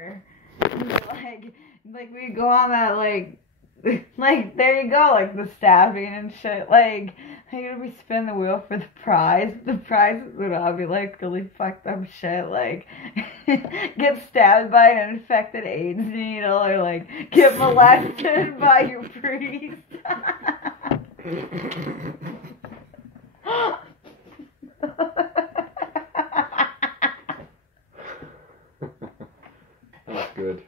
like we go on that like there you go, like the stabbing and shit. Like we spin the wheel for the prize. The prize would all be like really fucked up shit, like get stabbed by an infected AIDS needle, or like get molested by your priest. That's good.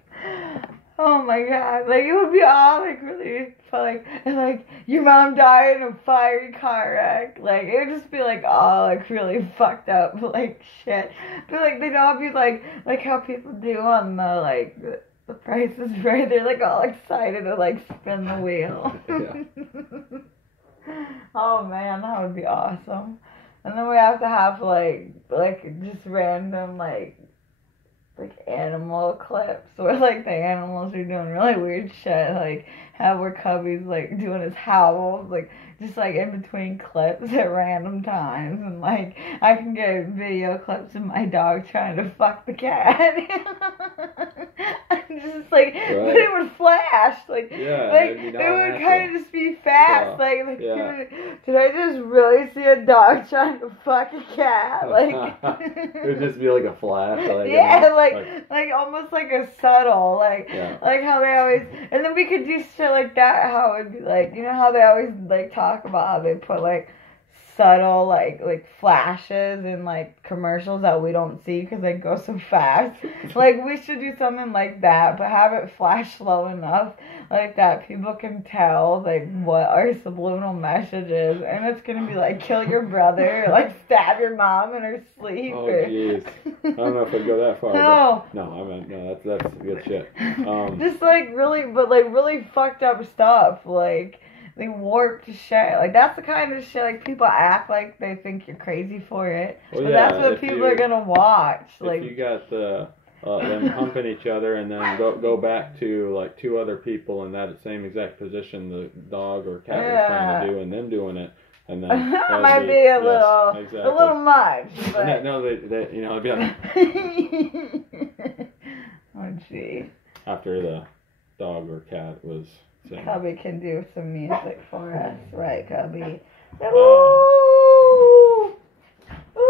Oh my god, like it would be all like really fun, like your mom died in a fiery car wreck, like it would just be like all like really fucked up like shit. But like they'd all be like how people do on the Price is Right. They're like all excited to like spin the wheel. Oh man, that would be awesome. And then we have to have like just random like animal clips where like the animals are doing really weird shit, like how where Cubby's like doing his howls, like just like in between clips at random times, and like I can get video clips of my dog trying to fuck the cat. Just like, right. But it would flash, like it would kind of just be fast, yeah. Did I just really see a dog trying to fuck a cat? Like it would just be like a flash, like almost like a subtle, like how they always, and then we could do shit like that. How it would be like, you know how they always like talk about how they put like subtle like flashes in like commercials that we don't see because they go so fast. Like we should do something like that, but have it flash slow enough like that people can tell like what our subliminal message is, and it's gonna be like kill your brother, or, like stab your mom in her sleep. Oh jeez, I don't know if I'd go that far. No, that's good shit. Just like really fucked up stuff, like. They warped shit. Like, that's the kind of shit, like, people act like they think you're crazy for it. Well, but that's what people are gonna watch. If you got them humping each other and then go back to, like, two other people in that same exact position the dog or cat was trying to do, and them doing it, and then... that might be a little much. But... they you know, it'd be like... Oh, gee. After the dog or cat was... Cubby can do some music for us, right, Cubby? Ooh! Ooh!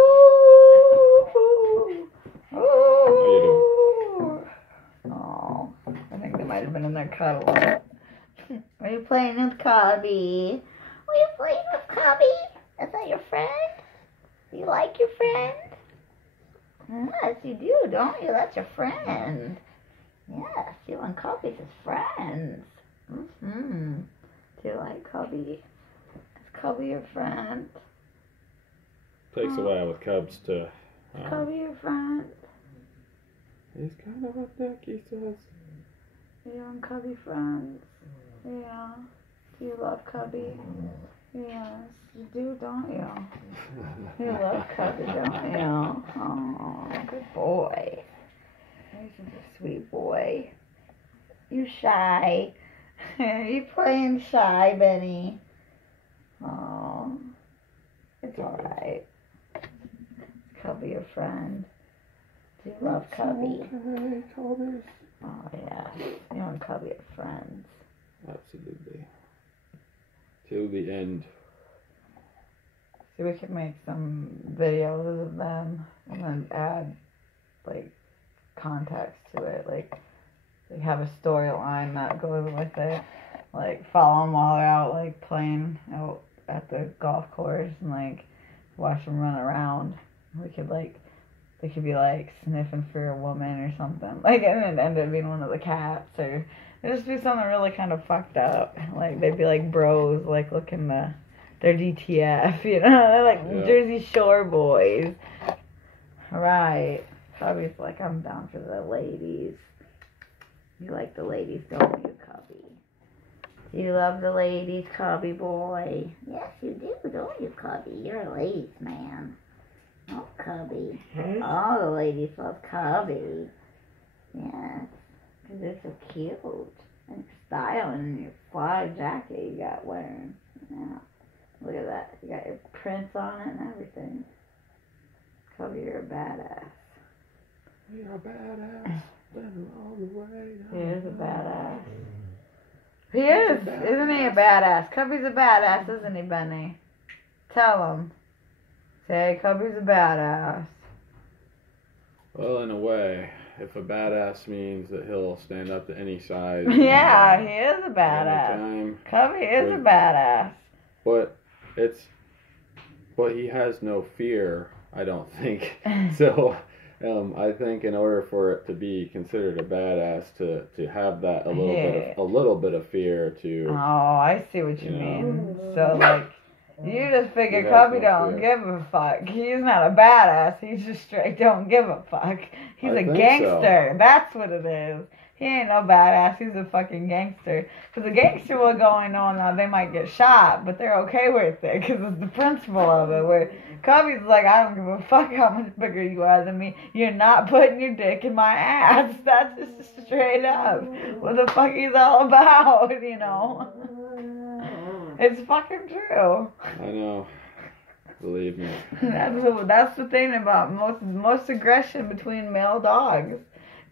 Ooh! How you doing? Oh, I think they might have been in their cuddle. Are you playing with Cubby? Are you playing with Cubby? Is that your friend? Do you like your friend? Yes, you do, don't you? That's your friend. Yes, you and Cubby's his friends. Mm-hmm. Do you like Cubby? Is Cubby your friend? Takes a while with cubs to... Is Cubby your friend? He's kind of a dick, he says. You and Cubby friends? Yeah. Do you love Cubby? Yes, you do, don't you? You love Cubby, don't you? Oh, good boy. He's a sweet boy. You shy. You playing shy, Benny? Oh, it's alright. Cubby your friend. Do you love Cubby? Okay, Cubby. Oh, yeah. You and Cubby are friends. Absolutely. Till the end. See, we could make some videos of them and then add, like, context to it. Like, they have a storyline that goes with it. Like, follow them while they're out, like, playing out at the golf course and, like, watch them run around. We could, like, they could be, like, sniffing for a woman or something. Like, and it end up being one of the cats. Or it'd just be something really kind of fucked up. Like, they'd be, like, bros, like, looking their DTF, you know? They're, like, Jersey Shore boys. Right. Cubby's like, I'm down for the ladies. You like the ladies, don't you, Cubby? Do you love the ladies, Cubby boy? Yes, you do, don't you, Cubby? You're a ladies man. Oh, Cubby. All the ladies love Cubby. Yes, because they're so cute and styling in your fly jacket you got wearing. Yeah, look at that. You got your prints on it and everything. Cubby, you're a badass. You're a badass. stand all the way down. He is a badass. He is, isn't he a badass? Cubby's a badass, isn't he, Benny? Tell him. Say, Cubby's a badass. Well, in a way, if a badass means that he'll stand up to any size. Yeah, he is a badass. Anytime. Cubby is a badass. But he has no fear, I don't think. So, I think in order for it to be considered a badass, to have that a little bit of fear to. Oh, I see what you mean. So like, you just figure Cubby don't give a fuck. He's not a badass. He's just straight don't give a fuck. He's a gangster. So. That's what it is. He ain't no badass. He's a fucking gangster. Because a gangster will go in on now they might get shot, but they're okay with it because it's the principle of it. Where Cubby's like, I don't give a fuck how much bigger you are than me. You're not putting your dick in my ass. That's just straight up what the fuck he's all about, you know. It's fucking true. I know. Believe me. That's the thing about most aggression between male dogs.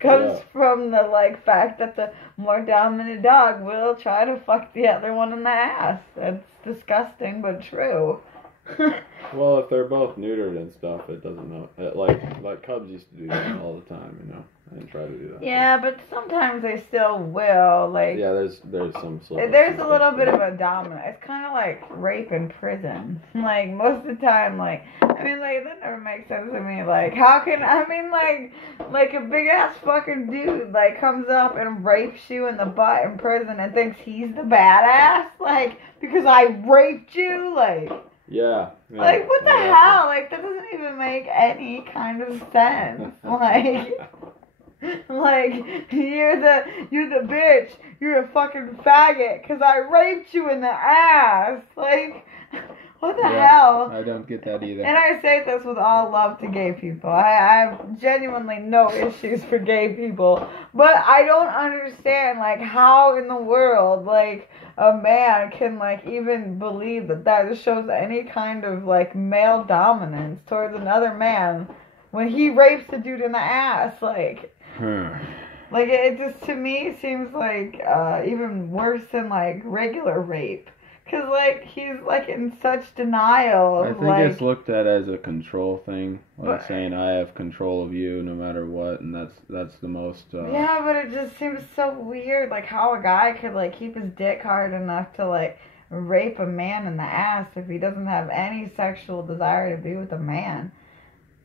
Comes from the fact that the more dominant dog will try to fuck the other one in the ass. That's disgusting, but true. Well, if they're both neutered and stuff, it doesn't know. Like Cubs used to do that all the time, you know. I didn't try to do that. Yeah, but sometimes they still will. Yeah, there's some sort of. There's a little bit of a dominant. It's kind of like rape in prison. Like most of the time, that never makes sense to me. Like, how can like a big ass fucking dude comes up and rapes you in the butt in prison and thinks he's the badass, because I raped you, Yeah. What the hell? That doesn't even make any kind of sense. You're the bitch. You're a fucking faggot because I raped you in the ass. What the hell? I don't get that either. And I say this with all love to gay people. I have genuinely no issues for gay people. But I don't understand, how in the world, a man can, even believe that shows any kind of, male dominance towards another man when he rapes a dude in the ass, it just, to me, seems even worse than, regular rape. Because, he's, in such denial. I think it's looked at as a control thing. Saying, I have control of you no matter what, and that's the most... Yeah, but it just seems so weird, how a guy could, keep his dick hard enough to, rape a man in the ass if he doesn't have any sexual desire to be with a man.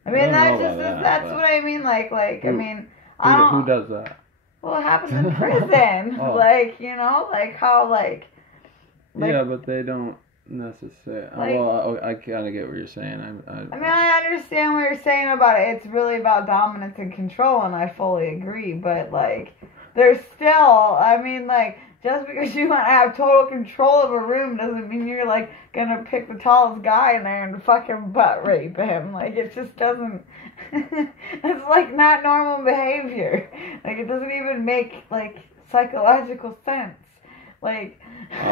I mean, that's what I mean, Who does that? Well, it happens in prison. Oh. Yeah, but they don't necessarily. I kind of get what you're saying. I understand what you're saying about it. It's really about dominance and control, and I fully agree. But, there's still, just because you want to have total control of a room doesn't mean you're, gonna pick the tallest guy in there and fucking butt rape him. It just doesn't, it's, not normal behavior. It doesn't even make, psychological sense. I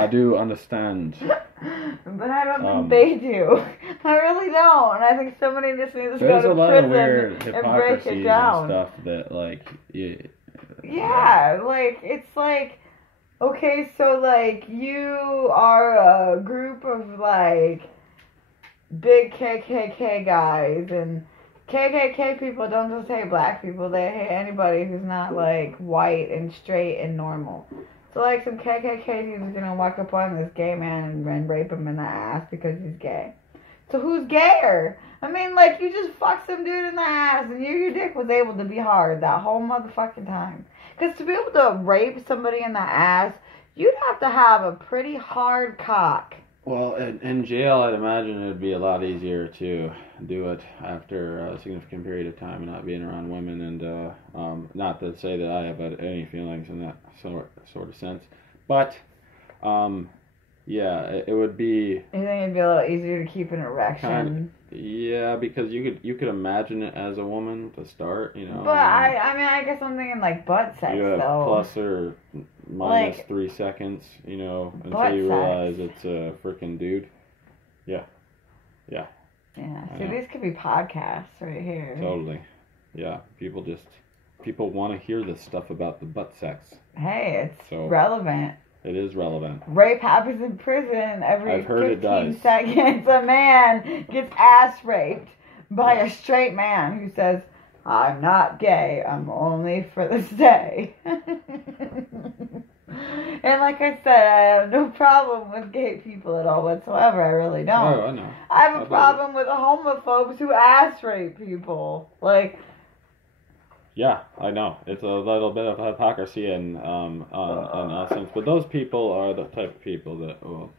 do understand. But I don't think they do. I really don't. And I think somebody just needs to go to prison. There's a lot of weird and break hypocrisies it down. and stuff that, Yeah, it's okay, so, you are a group of, big KKK guys, and KKK people don't just hate black people, they hate anybody who's not, white and straight and normal. So, some KKK dudes are gonna walk up on this gay man and rape him in the ass because he's gay. So who's gayer? You just fucked some dude in the ass and your dick was able to be hard that whole motherfucking time. Because to be able to rape somebody in the ass, you'd have to have a pretty hard cock. Well, in jail, I'd imagine it would be a lot easier to do it after a significant period of time and not being around women. And not to say that I have any feelings in that sort of sense, but it would be. You think it'd be a little easier to keep an erection? Yeah, because you could imagine it as a woman to start, you know. But I guess I'm thinking butt sex though. Plus or minus 3 seconds, you know, until you realize it's a freaking dude. Yeah. See, these could be podcasts right here. Totally. Yeah, people just people want to hear this stuff about the butt sex. Hey, it's So- relevant. It is relevant. Rape happens in prison every I've heard it 15 does. seconds. A man gets ass raped by a straight man who says, I'm not gay, I'm only for this day. And like I said, I have no problem with gay people at all whatsoever. I really don't. Oh, I know. I have a I believe problem with the homophobes who ass rape people. Like, Yeah, I know. It's a little bit of hypocrisy in a sense, but those people are the type of people that will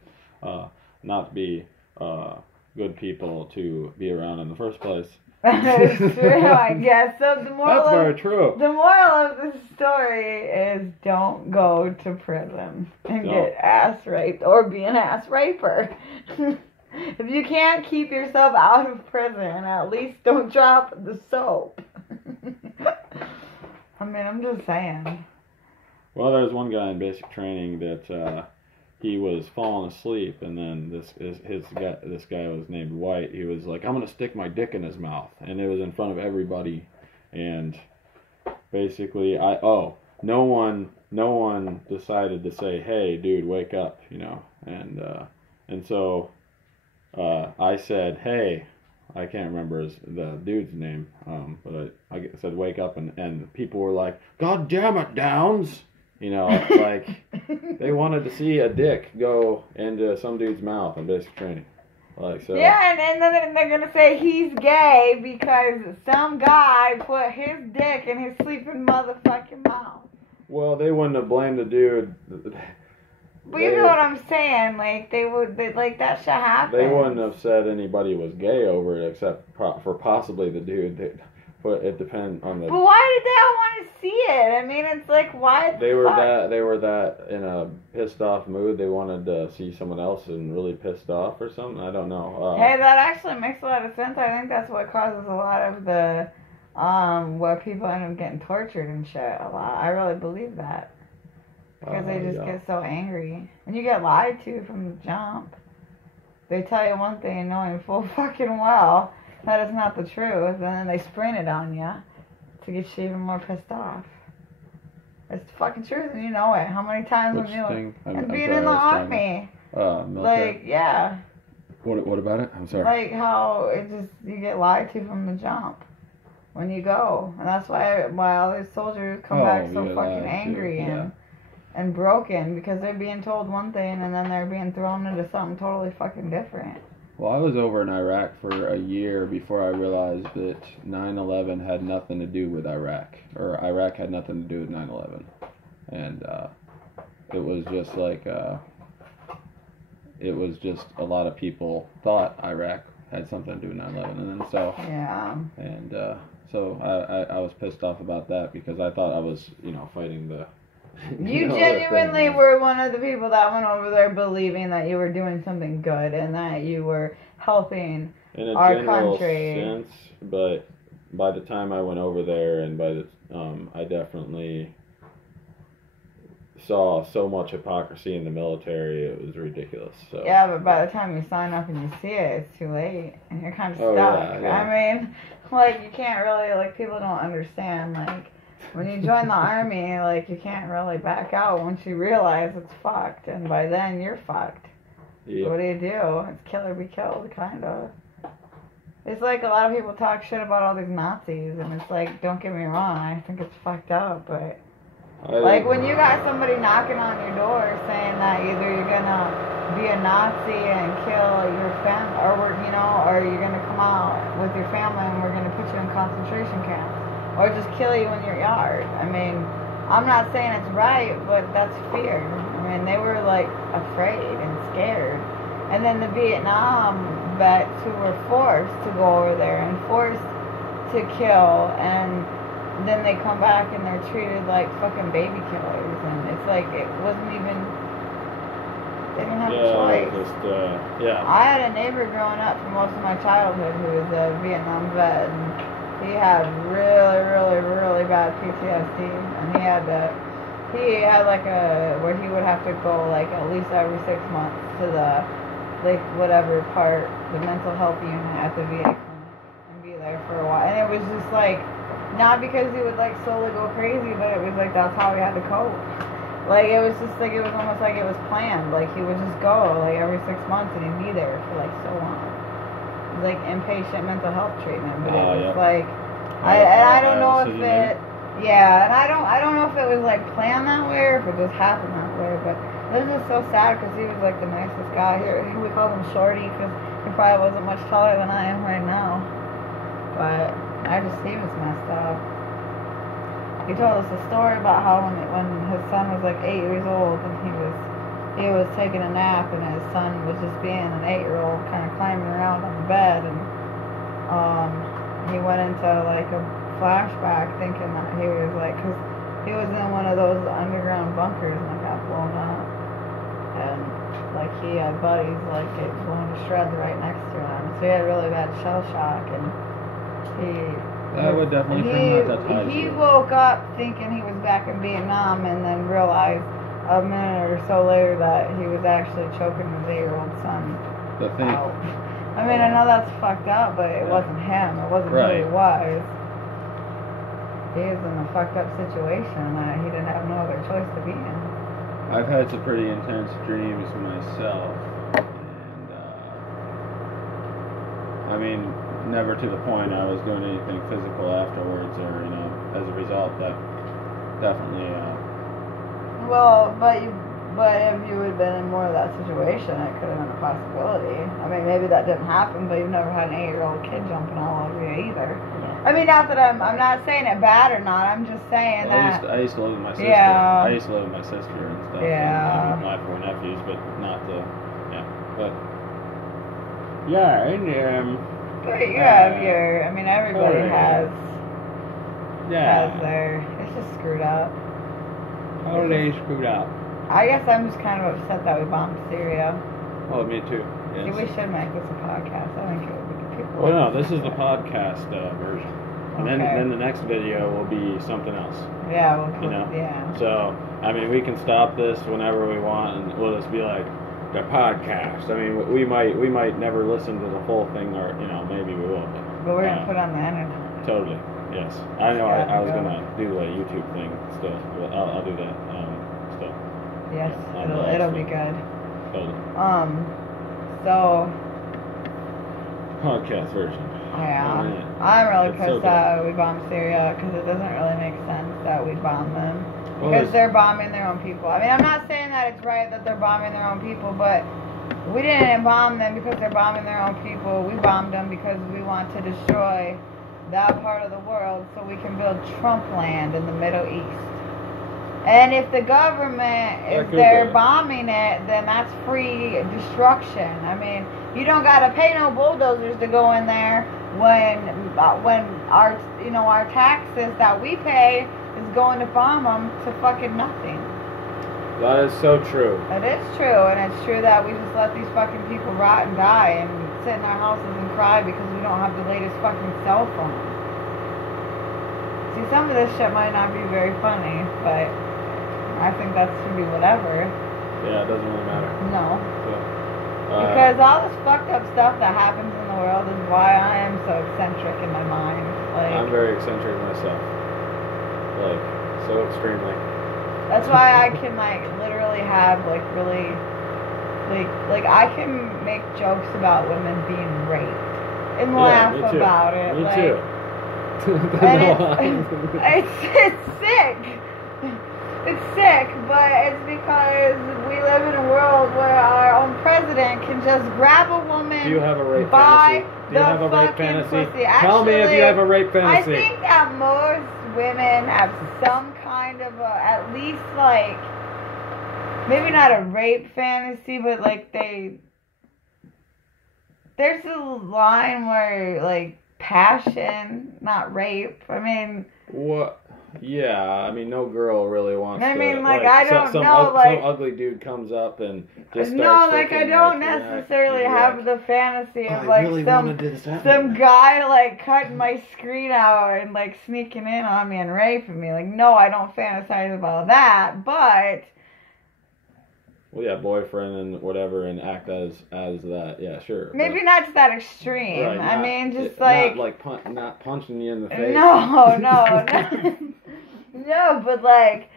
not be good people to be around in the first place. it's true, I guess. So the moral That's very of, true. the moral of the story is don't go to prison and Don't. get ass raped or be an ass raper. If you can't keep yourself out of prison, at least don't drop the soap. I mean, I'm just saying. Well, there's one guy in basic training that he was falling asleep, and then this guy was named White. He was like, "I'm gonna stick my dick in his mouth," and it was in front of everybody. And basically, no one decided to say, "Hey, dude, wake up," you know. And so I said, "Hey." I can't remember the dude's name, but I said, "Wake up," and people were like, "God damn it, Downs!" You know, like they wanted to see a dick go into some dude's mouth in basic training, like so. Yeah, and then they're gonna say he's gay because some guy put his dick in his sleeping motherfucking mouth. Well, they wouldn't have blamed the dude. But you know what I'm saying? Like like that shit happens. They wouldn't have said anybody was gay over it, except for possibly the dude. But it depends on the. But why did they all want to see it? I mean, it's like why? They were that in a pissed off mood. They wanted to see someone else and really pissed off or something. I don't know. Hey, that actually makes a lot of sense. I think that's what causes a lot of the where people end up getting tortured and shit. A lot. I really believe that. Because they just get so angry. And you get lied to from the jump. They tell you one thing knowing full fucking well that is not the truth. And then they spring it on you to get you even more pissed off. It's the fucking truth and you know it. How many times Which have you... thing? And being in the army. Military. Like, yeah. What about it? I'm sorry. Like how it just... You get lied to from the jump. When you go. And that's why all these soldiers come back so fucking angry and broken because they're being told one thing and then they're being thrown into something totally fucking different. Well, I was over in Iraq for a year before I realized that 9/11 had nothing to do with Iraq, or Iraq had nothing to do with 9/11, and it was just like it was just a lot of people thought Iraq had something to do with 9/11, and then so so I was pissed off about that because I thought I was fighting the. You genuinely were one of the people that went over there believing that you were doing something good and that you were helping in a our general country. sense, but by the time I went over there and I definitely saw so much hypocrisy in the military, it was ridiculous. So. Yeah, but by the time you sign up and you see it, it's too late and you're kind of stuck. Yeah. I mean, like you can't really, like people don't understand, like when you join the army, like you can't really back out once you realize it's fucked, and by then you're fucked. Yep. So what do you do? It's kill or be killed, kind of. It's like a lot of people talk shit about all these Nazis, and it's like, don't get me wrong, I think it's fucked up, but like when you got somebody knocking on your door saying that either you're gonna be a Nazi and kill your family, or you're gonna come out with your family and we're gonna put you in concentration camps. Or just kill you in your yard. I mean, I'm not saying it's right, but that's fear. I mean, they were like afraid and scared. And then the Vietnam vets who were forced to go over there and forced to kill, and then they come back and they're treated like fucking baby killers. And it's like, it wasn't even, they didn't have a choice. I had a neighbor growing up for most of my childhood who was a Vietnam vet. And he had really, really, really bad PTSD, and he had like where he would have to go like at least every 6 months to the whatever part, the mental health unit at the VA clinic, and be there for a while. And it was just like Not because he would like slowly go crazy, but it was like that's how he had to cope. Like it was just like it was almost like it was planned. Like he would just go like every 6 months and he'd be there for like so long. It was like inpatient mental health treatment, but it was like I don't know if it and I don't know if it was like planned that way or if it just happened that way. But this is so sad because he was like the nicest guy here. We called him Shorty because he probably wasn't much taller than I am right now. But he was messed up. He told us a story about how when his son was like 8 years old and he was taking a nap and his son was just being an 8-year-old kind of climbing around on the bed and he went into like a flashback thinking that he was like, because he was in one of those underground bunkers and it got blown up and like he had buddies like it blown to shreds right next to him, so he had really bad shell shock and that would definitely he woke up thinking he was back in Vietnam and then realized a minute or so later that he was actually choking his 8-year-old son out. I mean, I know that's fucked up, but it wasn't him. It wasn't who he was. He was in a fucked up situation that he didn't have no other choice to be in. I've had some pretty intense dreams myself, and I mean, never to the point I was doing anything physical afterwards, or as a result, that definitely. Well, but if you had been in more of that situation, it could have been a possibility. I mean, maybe that didn't happen, but you've never had an 8-year-old kid jumping all over you either. No. I mean, not that I'm not saying it bad or not. I'm just saying that. I used to live with my sister. Yeah. I used to live with my sister and stuff. Yeah. And my 4 nephews, but not the. Yeah, but. Yeah, and But you have your. I mean, everybody has. Yeah. Has their. It's just screwed up. Totally screwed up. I guess I'm just kind of upset that we bombed Syria. Oh, me too. Yes. See, we should make this a podcast. I think it would be good. People. Well, no, this is the podcast version, and then the next video will be something else. Yeah, Yeah. So, I mean, we can stop this whenever we want, and we'll just be like the podcast. I mean, we might never listen to the whole thing, or maybe we will. But we're gonna put on the internet. Totally. Yes. I know. I was gonna do a YouTube thing still. I'll do that still. Yes, it'll be good. Totally. So. Podcast version. Yeah. I'm really pissed that we bombed Syria because it doesn't really make sense that we bomb them. Because they're bombing their own people. I mean, I'm not saying that it's right that they're bombing their own people, but we didn't bomb them because they're bombing their own people. We bombed them because we want to destroy that part of the world so we can build Trump land in the Middle East. And if the government is there bombing it, then that's free destruction. I mean, you don't gotta pay no bulldozers to go in there when our taxes that we pay is going to bomb them to fucking nothing. That is so true. It is true, and it's true that we just let these fucking people rot and die and sit in our houses and cry because we don't have the latest fucking cell phone. See, some of this shit might not be very funny, but I think that should be whatever. Yeah, it doesn't really matter. No. So, because all this fucked up stuff that happens in the world is why I am so eccentric in my mind. Like, I'm very eccentric myself. Like, so extremely. That's why I can, like, literally have, like, really, like I can make jokes about women being raped and laugh about it. Me like, too. And it's sick. It's sick, but it's because we live in a world where our own president can just grab a woman. Do you have a rape fantasy? Do you have a rape fantasy? Actually, tell me if you have a rape fantasy. I think that most women have some kind of at least like, maybe not a rape fantasy, but like there's a line where like passion, not rape. I mean. What? Yeah, I mean, no girl really wants to. I mean, like I don't know, some ugly dude comes up and just starts. No, like I don't necessarily have the fantasy of like really some guy like cutting my screen out and like sneaking in on me and raping me. Like, no, I don't fantasize about that. But Well, yeah, boyfriend and whatever, and act as that. Yeah, sure. Maybe not to that extreme. Right, I mean, just not like not punching you in the face. No, no, but like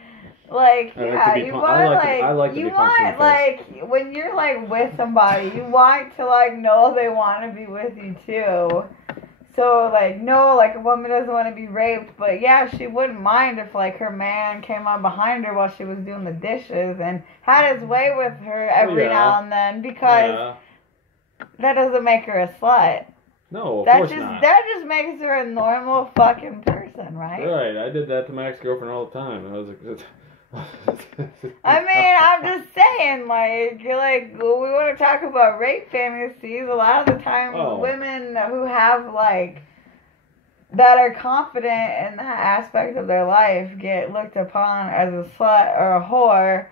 yeah, you want I like to you be punched in want the face. like when you're like with somebody, you want to like know they want to be with you too. So like no, like a woman doesn't want to be raped, but yeah, she wouldn't mind if like her man came on behind her while she was doing the dishes and had his way with her every now and then because that doesn't make her a slut. No, of course not. That just makes her a normal fucking person, right? Right. I did that to my ex-girlfriend all the time. I was like, I mean, I'm just saying, like we want to talk about rape fantasies. A lot of the time, women who have like that are confident in that aspect of their life get looked upon as a slut or a whore.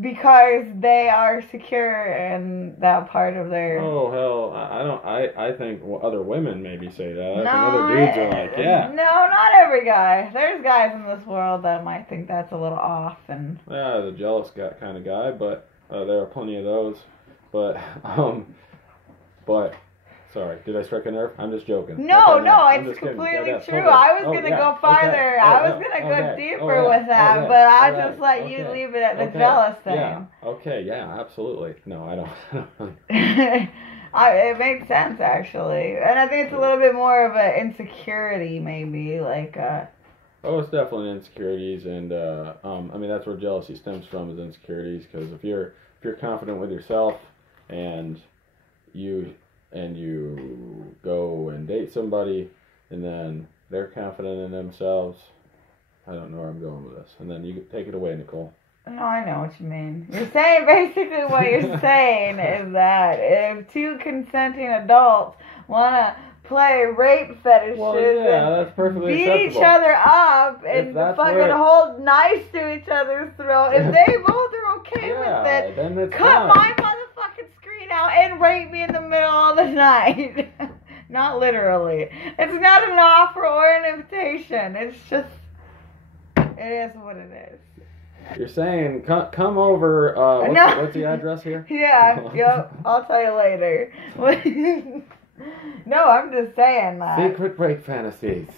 Because they are secure in that part of their... Oh, hell, I don't... I think other women maybe say that. I think other dudes are like, yeah. No, not every guy. There's guys in this world that might think that's a little off and... Yeah, the jealous kind of guy, but there are plenty of those. But, sorry, did I strike a nerve? I'm just joking. No, it's completely true. Okay. I was going to go farther. Okay. I was going to go deeper with that, but I'll just let you leave it at the jealous thing. Yeah. Okay, yeah, absolutely. No, I don't. It makes sense, actually. And I think it's a little bit more of an insecurity, maybe, like... Oh, it's definitely insecurities, and, I mean, that's where jealousy stems from, is insecurities, because if you're confident with yourself, and you go and date somebody, and then they're confident in themselves. I don't know where I'm going with this. And then you take it away, Nicole. No, I know what you mean. You're saying basically what you're saying is that if two consenting adults want to play rape fetishes that's perfectly beat acceptable. each other up and fucking hold knives to each other's throat, if they both are okay with it, then it's cut fine. my motherfucking screen out and rape me in the middle of the night. Not literally. It's not an offer or an invitation. It's just, it is what it is. You're saying, come over, what's the address here? Yeah, yep, I'll tell you later. No, I'm just saying that. Secret rape fantasies.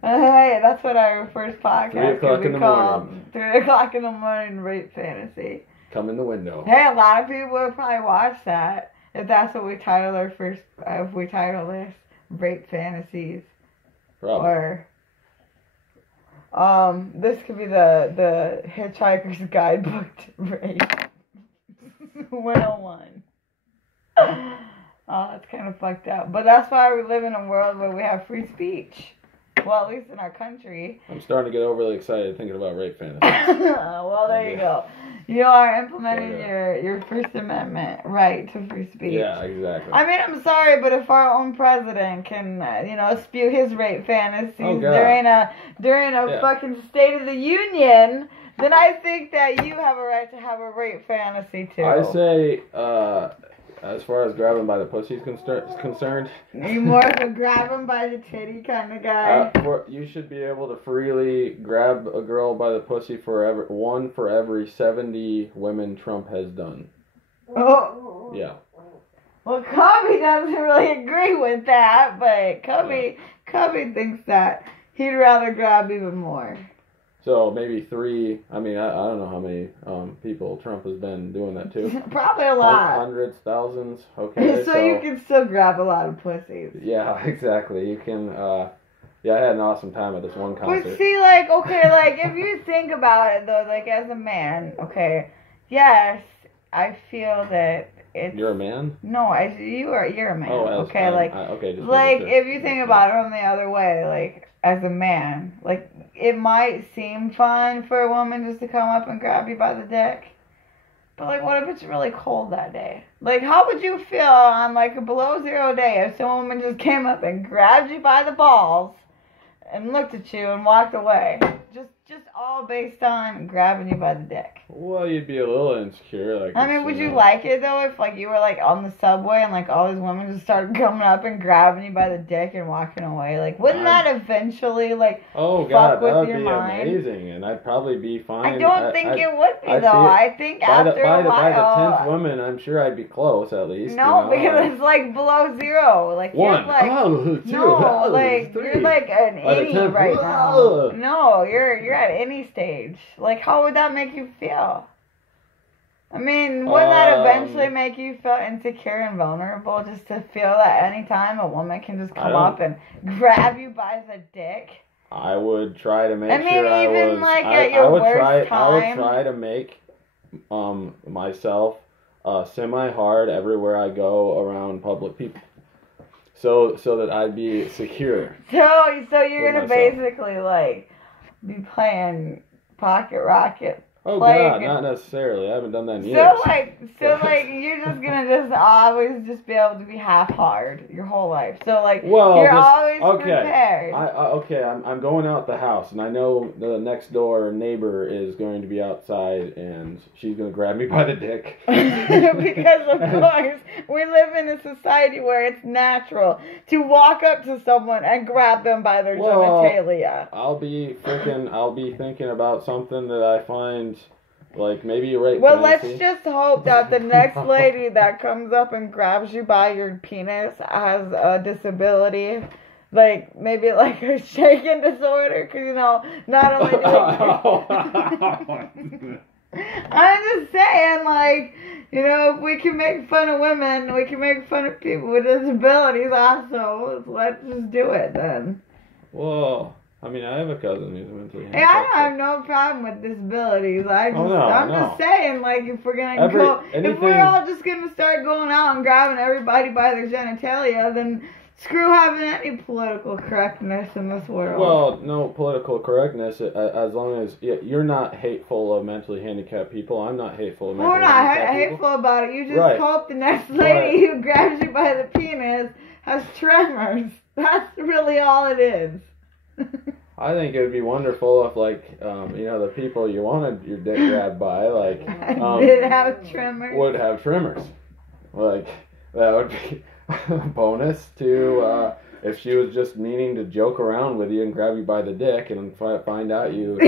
Hey, that's what our first podcast 3 o'clock in the morning. 3 o'clock in the morning rape fantasy. Come in the window. Hey, a lot of people would probably watch that if that's what we title our first, if we title this rape fantasies. Probably. Or, this could be the Hitchhiker's Guidebook to Rape. 101. Oh, that's kind of fucked up. But that's why we live in a world where we have free speech. Well, at least in our country. I'm starting to get overly excited thinking about rape fantasies. Well, there you go. You are implementing your First Amendment right to free speech. Yeah, exactly. I mean, I'm sorry, but if our own president can, spew his rape fantasies during a fucking State of the Union, then I think that you have a right to have a rape fantasy too. I say, as far as grabbing by the pussy is concerned, you more of a grab him by the titty kind of guy. You should be able to freely grab a girl by the pussy for every 70 women Trump has done. Oh. Yeah. Well, Cubby doesn't really agree with that, but Cubby thinks that he'd rather grab even more. So maybe 3. I mean, I don't know how many people Trump has been doing that to. Probably a lot. Hundreds, thousands. Okay. So you can still grab a lot of pussies. Yeah, exactly. You can. I had an awesome time at this one concert. But see, if you think about it though, as a man, okay, yes, I feel that it's... You're a man? No, you're a man. Oh, okay, just if you think about it from the other way, as a man, it might seem fun for a woman just to come up and grab you by the dick. But, what if it's really cold that day? How would you feel on, a below zero day if some woman just came up and grabbed you by the balls and looked at you and walked away? just all based on grabbing you by the dick. Well, you'd be a little insecure. Like, I mean, would you like it though if like you were like on the subway and like all these women just started coming up and grabbing you by the dick and walking away? Like, wouldn't that eventually like fuck with your mind? Amazing, and I'd probably be fine. I don't think it would be though. I think after a while, by the 10th woman, I'm sure I'd be close at least. No, because it's like below zero. Like one, you're like you're like an innie right now. No, you're at any stage. Like, how would that make you feel? I mean, wouldn't that eventually make you feel insecure and vulnerable just to feel that anytime a woman can just come up and grab you by the dick? I would try to make sure I was... even like at your worst time. I would try to make myself semi-hard everywhere I go around public people. So that I'd be secure. So you're gonna basically like be playing pocket rocket. Oh God, not necessarily. I haven't done that in years. So you're just gonna always be able to be half hard your whole life. So you're always prepared. I'm going out the house and I know the next door neighbor is going to be outside and she's gonna grab me by the dick. Because of course we live in a society where it's natural to walk up to someone and grab them by their genitalia. I'll be thinking about something that I find. Like maybe a rape Well, fantasy. let's just hope that the next lady that comes up and grabs you by your penis has a disability. Like, maybe like a shaking disorder. Because, not only do I'm just saying, if we can make fun of women, we can make fun of people with disabilities also. Let's just do it then. Whoa. I mean, I have a cousin who's mentally handicapped. Yeah, I don't have no problem with disabilities. I'm just saying, if we're if we're all just gonna start going out and grabbing everybody by their genitalia, then screw having any political correctness in this world. Well, no political correctness as long as you're not hateful of mentally handicapped people. I'm not hateful of mentally handicapped people. We're not hateful about it. You just hope the next lady who grabs you by the penis has tremors. That's really all it is. I think it would be wonderful if, the people you wanted your dick grabbed by, did have tremors. Would have tremors. That would be a bonus to, if she was just meaning to joke around with you and grab you by the dick and find out you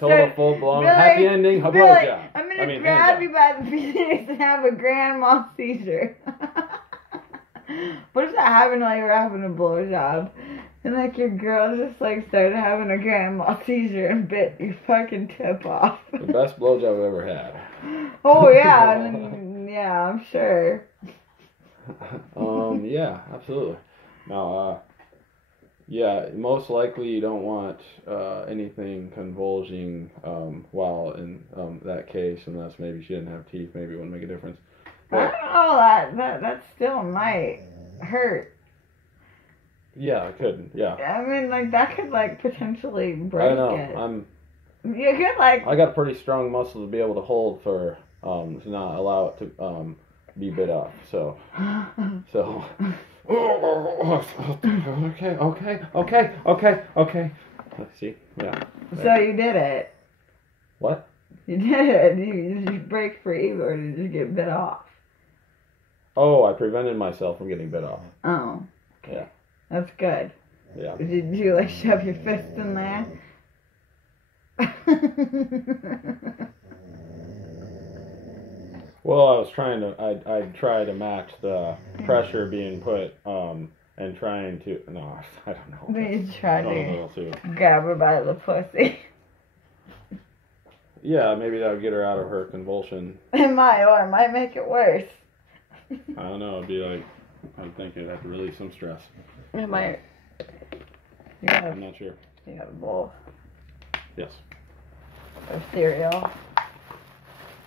told a full-blown happy ending, a blowjob. I'm going to grab you by the penis and have a grand mal seizure. What if that happened while you were having a blowjob? And your girl just started having a grand mal seizure and bit your fucking tip off. The best blowjob I've ever had. Oh yeah, yeah, I'm sure. Yeah, absolutely. Now, most likely you don't want anything convulsing while in that case, unless maybe she didn't have teeth. Maybe it wouldn't make a difference. But, I don't know, that still might hurt. Yeah, it could. Yeah. I mean, that could potentially break it. I know. You could I got pretty strong muscles to be able to hold to not allow it to be bit off. So. Okay. Let's see. Yeah. So you did it. What? You did it. Did you break free or did you get bit off? Oh, I prevented myself from getting bit off. Oh. Okay. Yeah. That's good. Yeah. Did you shove your fist in there? Well, I was trying to. I'd try to match the pressure being put, and trying to. No, I don't know. You tried to grab her by the pussy. Yeah, maybe that would get her out of her convulsion. It might, or it might make it worse. I don't know. It'd be I think it'd have to release some stress. It might. I'm not sure. You have a bowl. Yes. Or cereal.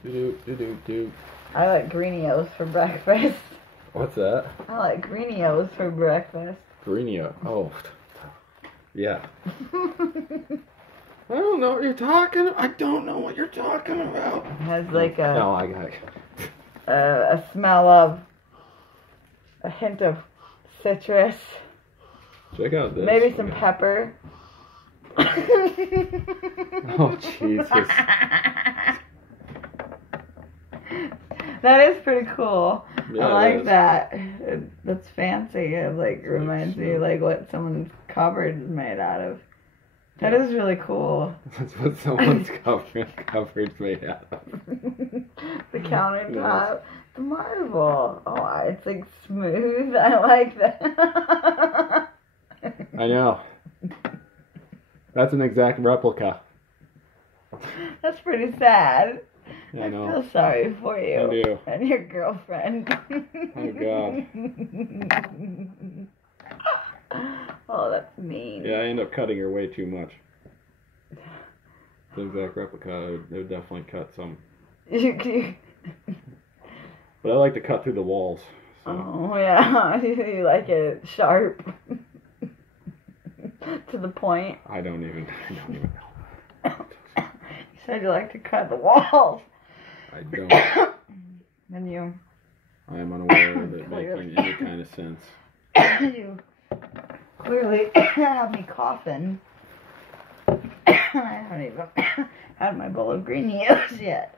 Do. I like Greenios for breakfast. What's that? I like Greenios for breakfast. Greenio. Oh. Yeah. I don't know what you're talking about. I don't know what you're talking about. It has a smell of a hint of citrus. Check out this. Maybe some pepper. Oh, Jesus. That is pretty cool. Yeah, I like it is. that. That's fancy. It like reminds me smooth. like what someone's cupboard is made out of. That Yeah. is really cool. That's what someone's cupboard's made out of. The countertop, the marble. Oh, it's like smooth. I like that. I know. That's an exact replica. That's pretty sad. I know. I feel sorry for you. I do. And your girlfriend. Oh, God. Oh, that's mean. Yeah, I end up cutting her way too much. The exact replica, it would definitely cut some. But I like to cut through the walls. So. Oh, yeah. You like it sharp. To the point. I don't even know. You said you like to cut the walls. I don't. And you. I am unaware of it making any kind of sense. You clearly have me coughing. I haven't even had my bowl of green news yet.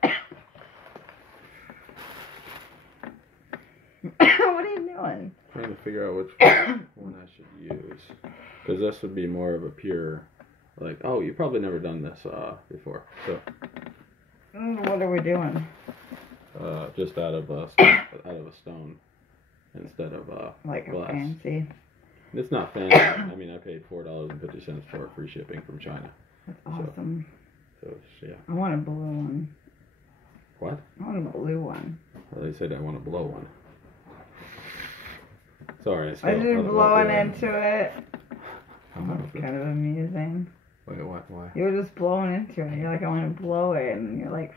What are you doing? Trying to figure out which one I should use. Because this would be more of a pure, like, oh, you've probably never done this before. So. What are we doing? Just out of a stone instead of Like glass. a fancy. It's not fancy. I mean, I paid $4.50 for it, free shipping from China. That's awesome. So it's, yeah. I want a blue one. What? I want a blue one. Well, they said I want to blow one. Sorry, I I still. just blowing into it. Oh, That's kind of amusing. Wait, what? Why? You were just blowing into it. You're like, I want to blow it. And you're like...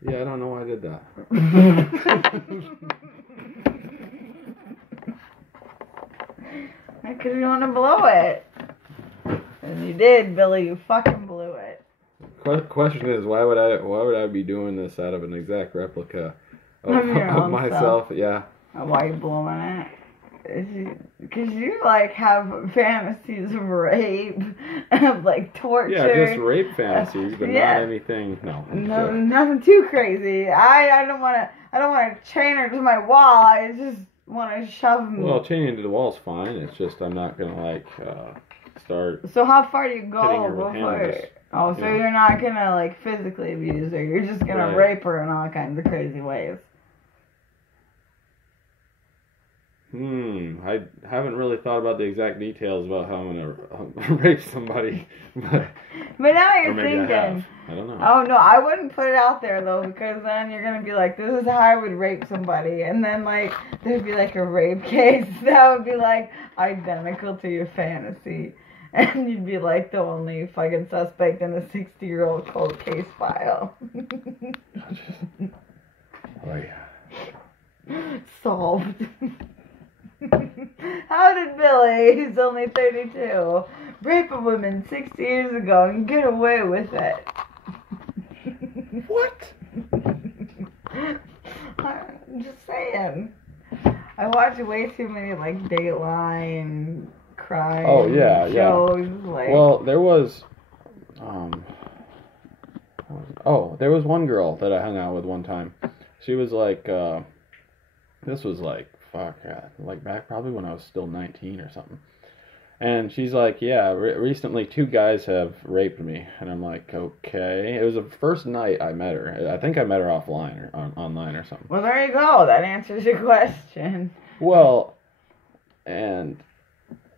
Yeah, I don't know why I did that. Because you want to blow it. And you did, Billy. You fucking blew it. Question is, why would I be doing this out of an exact replica Of your of own myself? Yeah. Why are you blowing it? Because you, like, have fantasies of rape, of, like, torture. Yeah, just rape fantasies, but yeah. not anything. No. No, nothing too crazy. I don't want to chain her to my wall. I just want to shove him. Well, chaining to the wall's fine. It's just I'm not gonna like start. So how far do you hitting go her with before? hammers, Oh, so you're not gonna like physically abuse her. You're just gonna Right. rape her in all kinds of crazy ways. I haven't really thought about the exact details about how I'm gonna rape somebody, but now or you're maybe I thinking. have. I don't know. Oh no, I wouldn't put it out there though, because then you're gonna be like, this is how I would rape somebody, and then like there'd be like a rape case that would be like identical to your fantasy, and you'd be like the only fucking suspect in a 60-year-old cold case file. Oh yeah. Solved. How did Billy, who's only 32, rape a woman 60 years ago and get away with it? What? I'm just saying. I watch way too many like Dateline crime shows. Like, well, there was there was one girl that I hung out with one time. She was like this was like like back probably when I was still 19 or something. And she's like, yeah, recently 2 guys have raped me. And I'm like, okay. It was the first night I met her. I think I met her offline or online or something. well, there you go. That answers your question. Well, and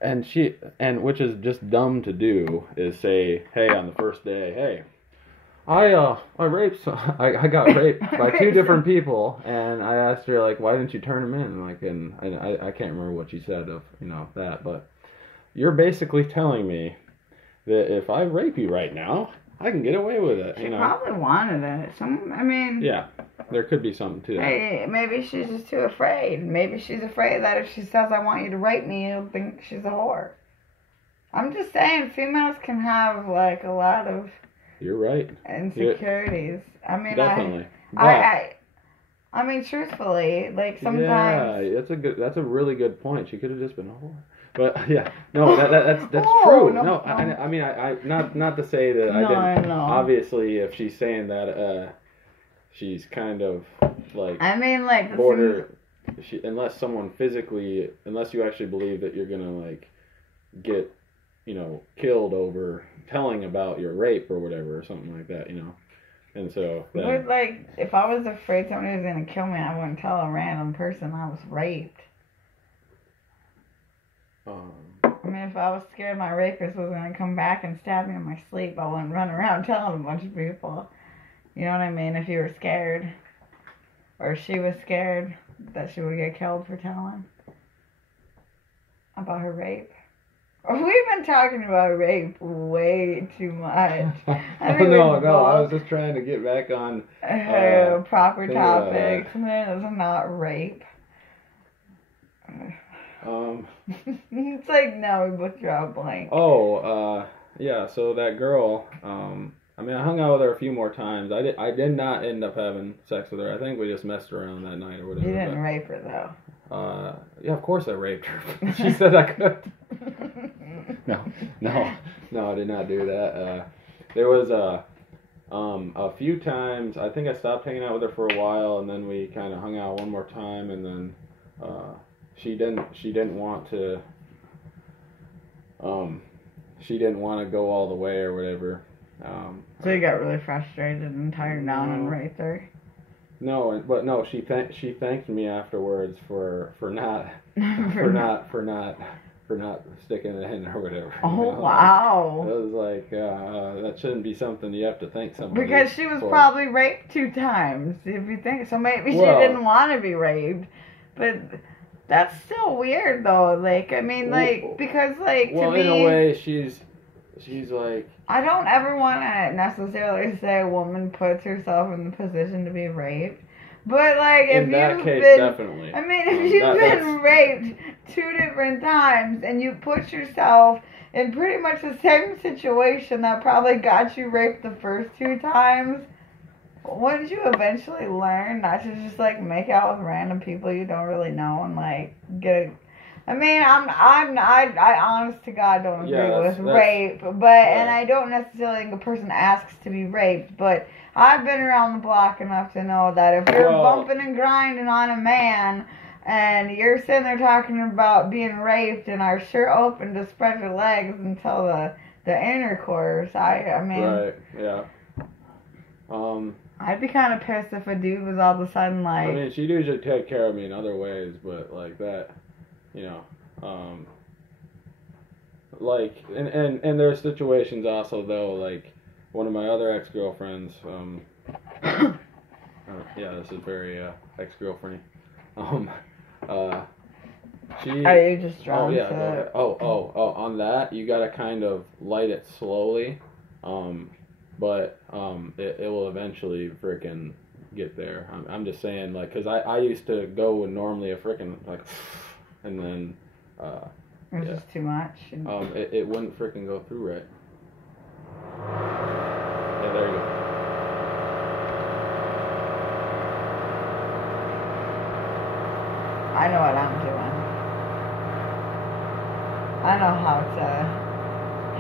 which is just dumb to do is say, hey, on the first day, hey, I got raped by 2 different people, and I asked her like, why didn't you turn them in? Like, and I can't remember what she said of that, but you're basically telling me that if I rape you right now, I can get away with it. She probably wanted it. Yeah, there could be something to that. Hey, maybe she's just too afraid. Maybe she's afraid that if she says, I want you to rape me, you'll think she's a whore. I'm just saying, females can have, like, a lot of... You're right. Insecurities. I mean, definitely. I mean, truthfully, like, sometimes... Yeah, that's a really good point. She could have just been a whore. But yeah, no, that's Oh, true. no, No, no. I mean, I not to say that I No, didn't. I know. Obviously, if she's saying that, she's kind of like I mean, like, border. Unless someone physically, unless you actually believe that you're gonna like get, killed over telling about your rape or whatever or something like that, And so. But like, if I was afraid somebody was gonna kill me, I wouldn't tell a random person I was raped. I mean, if I was scared my rapist was gonna come back and stab me in my sleep, I wouldn't run around telling a bunch of people. You know what I mean? If you were scared, or she was scared that she would get killed for telling about her rape. We've been talking about rape way too much. No, I was just trying to get back on proper topics, and then it's not rape. It's like, no, we both draw a blank. Yeah, so that girl, I mean, I hung out with her a few more times. I did not end up having sex with her. I think we just messed around that night or whatever. You didn't rape her, though. Yeah, of course I raped her. She said I could. No, I did not do that. There was a few times, I think I stopped hanging out with her for a while, and then we kind of hung out one more time, and then she didn't want to go all the way or whatever. So you got really frustrated and tired down and raped her? No, but no, she thanked me afterwards for not sticking it in or whatever. Oh, wow. It was like, that shouldn't be something you have to thank somebody because she was for. probably raped 2 times, if you think so. Maybe she didn't want to be raped, but that's still weird, though. Like, I mean, like, because, like, well, to me, in a way, she's like, I don't ever want to necessarily say a woman puts herself in the position to be raped. But, like, if in that you've case, been, definitely. I mean, if you've been raped 2 different times and you put yourself in pretty much the same situation that probably got you raped the first 2 times, wouldn't you eventually learn not to just, like, make out with random people you don't really know and, like, get a... I mean, I honest to God don't agree with rape, but, and I don't necessarily think a person asks to be raped, but I've been around the block enough to know that if you're bumping and grinding on a man, and you're sitting there talking about being raped and are sure open to spread your legs until the intercourse, I mean... Right, yeah. I'd be kind of pissed if a dude was all of a sudden like... I mean, she'd usually take care of me in other ways, but like that... like, and there's situations also, though, like, one of my other ex-girlfriends, yeah, this is very, ex-girlfriend, she... Are you just drunk? On that, you gotta kind of light it slowly, but, it will eventually frickin' get there. I'm just saying, like, cause I used to go and normally a frickin', like... And then, it was just too much. It wouldn't freaking go through right. Yeah, there you go. I know what I'm doing. I know how to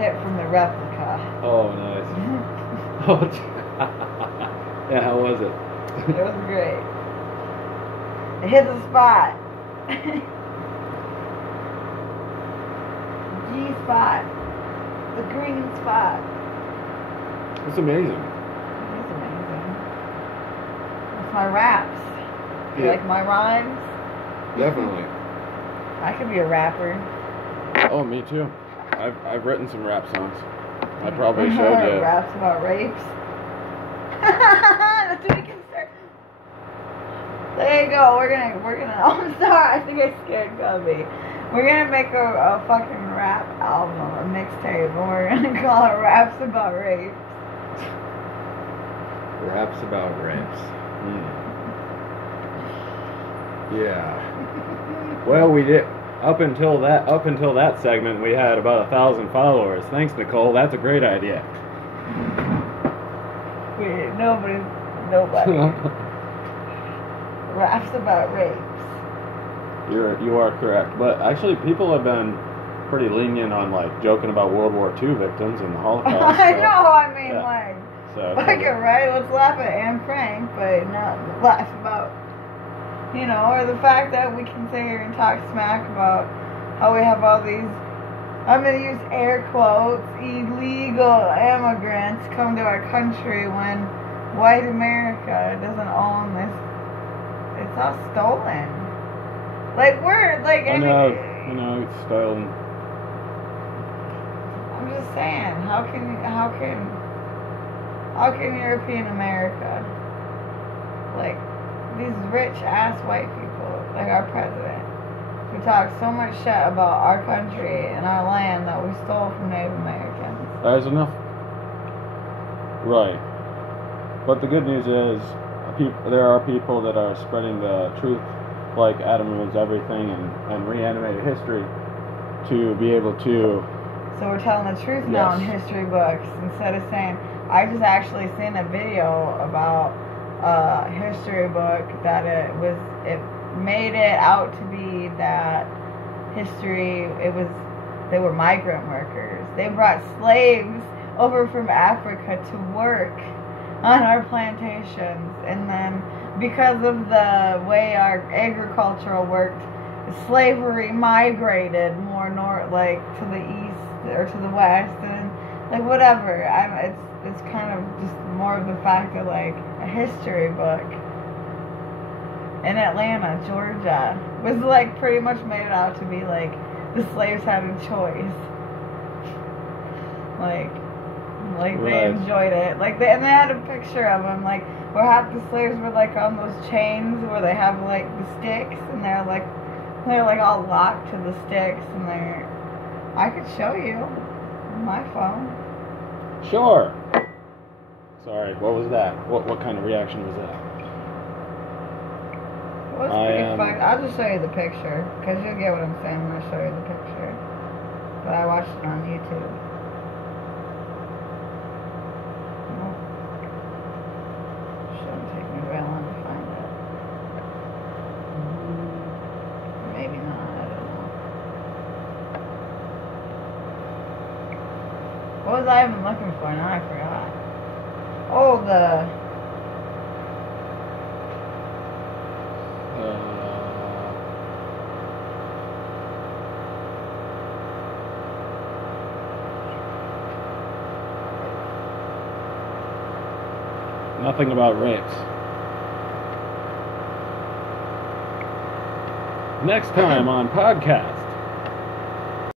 hit from the replica. Oh, nice. Yeah, how was it? It was great. It hit the spot. G-spot. The green spot. It's amazing. It is amazing. It's my raps. You like my rhymes? Definitely. I could be a rapper. Oh, me too. I've written some rap songs. I probably showed you. Raps about rapes. That's what we can start. There you go. We're gonna. Oh, I'm sorry. I think I scared Gubby. We're gonna make a fucking rap album, a mixtape, and we're gonna call it Raps About Rapes. Raps About Rapes. Yeah. Well, we did. Up until that segment, we had about 1,000 followers. Thanks, Nicole. That's a great idea. Nobody. Raps About Rapes. You are correct, but actually people have been pretty lenient on like joking about World War II victims and the Holocaust. I know. I mean, yeah. like, So, fuck it, right? Let's laugh at Anne Frank, but not laugh about, you know, or the fact that we can sit here and talk smack about how we have all these, I'm going to use air quotes, illegal immigrants come to our country when white America doesn't own this. It's all stolen. Like, we're, like, I know, it's stolen. I'm just saying, how can European America, like, these rich ass white people, like our president, who talk so much shit about our country and our land that we stole from Native Americans. There's enough. Right. But the good news is, there are people that are spreading the truth, like Adam Ruins Everything and Reanimated History, to be able to... So we're telling the truth now in history books, instead of saying... I just actually seen a video about a history book that it made it out to be that they were migrant workers. They brought slaves over from Africa to work on our plantations, and then because of the way our agricultural worked, slavery migrated more north, like to the east or to the west, and like whatever. It's kind of just more of the fact of like a history book in Atlanta, Georgia, was like pretty much made it out to be like the slaves had a choice. Like they enjoyed it. And they had a picture of them, like where half the slaves were like on those chains where they have like the sticks, and they're like all locked to the sticks, and I could show you on my phone. Sure. Sorry, what was that? What kind of reaction was that? Well, it's pretty fun. I'll just show you the picture, because you'll get what I'm saying when I show you the picture. But I watched it on YouTube. Shouldn't take me very long to find it. Maybe not, I don't know. What was I even looking for? Now I forgot. Oh, nothing about rapes. Next time on podcast.